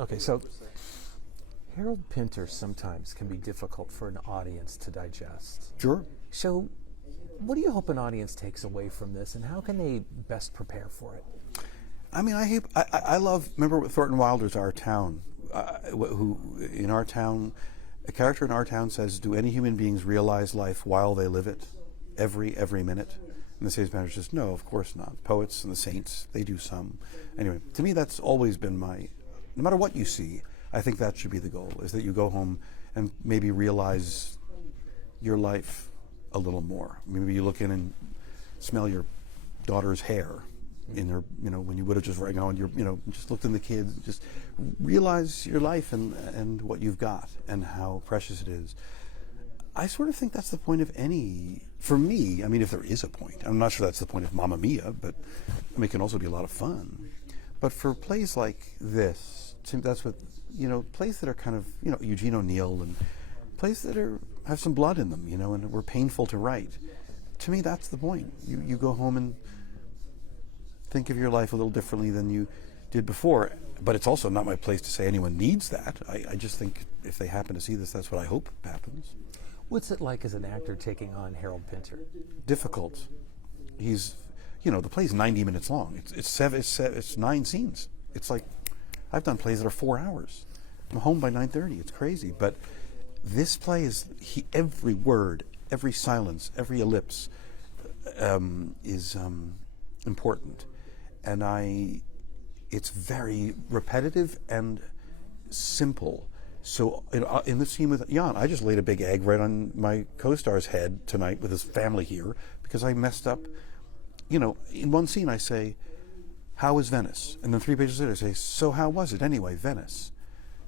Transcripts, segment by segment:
Okay, so Harold Pinter sometimes can be difficult for an audience to digest. Sure. So what do you hope an audience takes away from this, and how can they best prepare for it? I mean, I love, remember Thornton Wilder's Our Town, who in Our Town, a character in Our Town says, do any human beings realize life while they live it, every minute? And the stage manager says, no, of course not. Poets and the saints, they do some. Anyway, to me, that's always been my, no matter what you see, I think that should be the goal, is that you go home and maybe realize your life a little more. Maybe you look in and smell your daughter's hair in her, when you would have just just looked in the kids, just realize your life and what you've got and how precious it is. I sort of think that's the point of any, for me, I mean, if there is a point. I'm not sure that's the point of Mamma Mia, but I mean, it can also be a lot of fun. But for plays like this, that's what, plays that are kind of, Eugene O'Neill, and plays that have some blood in them, and were painful to write. To me, that's the point. You go home and think of your life a little differently than you did before. But it's also not my place to say anyone needs that. I just think if they happen to see this, that's what I hope happens. What's it like as an actor taking on Harold Pinter? Difficult. He's, the play's 90 minutes long. It's 9 scenes. It's like, I've done plays that are 4 hours. I'm home by 9:30. It's crazy. But this play is, every word, every silence, every ellipse is important. And it's very repetitive and simple. So in this scene with Jan, I just laid a big egg right on my co-star's head tonight with his family here because I messed up. In one scene I say, how is Venice? And then 3 pages later I say, so how was it anyway, Venice?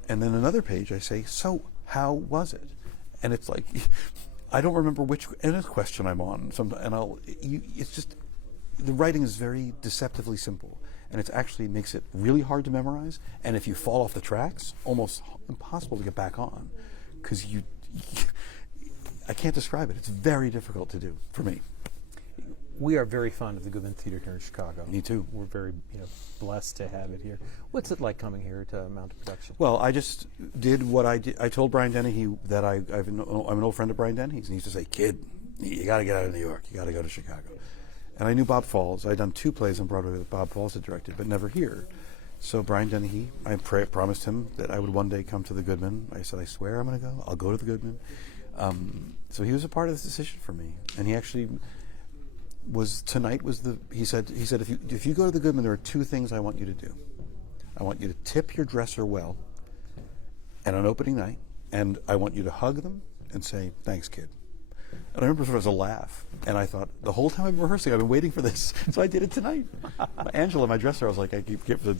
And then another page I say, so how was it? And it's like, I don't remember which question I'm on. It's just, the writing is very deceptively simple. And it actually makes it really hard to memorize. And if you fall off the tracks, almost impossible to get back on. Because I can't describe it. It's very difficult to do for me. We are very fond of the Goodman Theatre here in Chicago. Me too. We're very blessed to have it here. What's it like coming here to mount a production? Well, I just did what I did. I told Brian Dennehy that I'm an old friend of Brian Dennehy's, and he used to say, kid, you got to get out of New York. You got to go to Chicago. And I knew Bob Falls. I'd done 2 plays on Broadway that Bob Falls had directed, but never here. So Brian Dennehy, I promised him that I would one day come to the Goodman. I said, I swear I'm going to go. I'll go to the Goodman. So he was a part of this decision for me. And he actually he said if you go to the Goodman, there are 2 things I want you to do. I want you to tip your dresser well and on opening night, and I want you to hug them and say, thanks, kid. And I remember there was a laugh, and I thought, the whole time I've been rehearsing, I've been waiting for this, so I did it tonight. Angela, my dresser, I was like, these are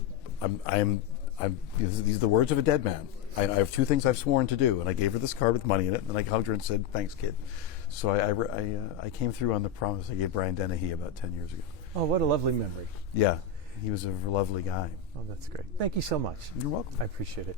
the words of a dead man. I have 2 things I've sworn to do, and I gave her this card with money in it, and I hugged her and said, thanks, kid. So I came through on the promise I gave Brian Dennehy about 10 years ago. Oh, what a lovely memory. Yeah, he was a lovely guy. Oh, that's great. Thank you so much. You're welcome. I appreciate it.